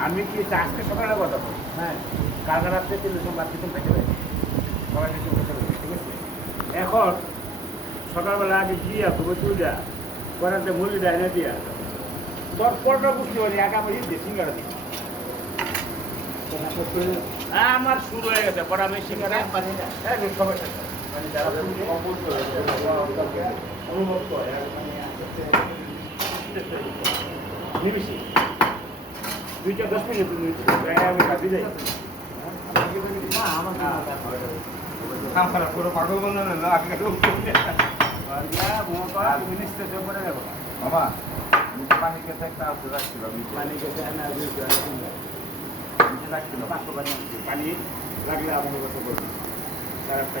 আমি কি আজকে সকালে কথা বলি হ্যাঁ। কালকে রাত্রে দিতাম পেটে দেয় সবাই কিছু করতে পারবে ঠিক আছে? এখন সকালবেলা আগে গিয়া তবু চুলিয়া করাতে মুরগি দেয় না দিয়া। তোর পরটা বুঝতে পারি আগে আমি সিঙ্গারা দিই আমার শুরু হয়ে গেছে পরে আমি সিঙ্গারা না হ্যাঁ সবাই। মানে যারা অবুঝ করে, ওদেরকে অনুভব করে আর মানে নিমিষে দুইটা দশ মিনিট আমি কাজে যাই আমার। আমরা পুরো পাগল বন্ধ না আজকে তুমি নিশ্চয় করে দেবো নিচে পানি খেতে একটা আছে রাখছিল পানি খেতে না রাখছিল পানি লাগলে আমাকে কথা বলব তার একটা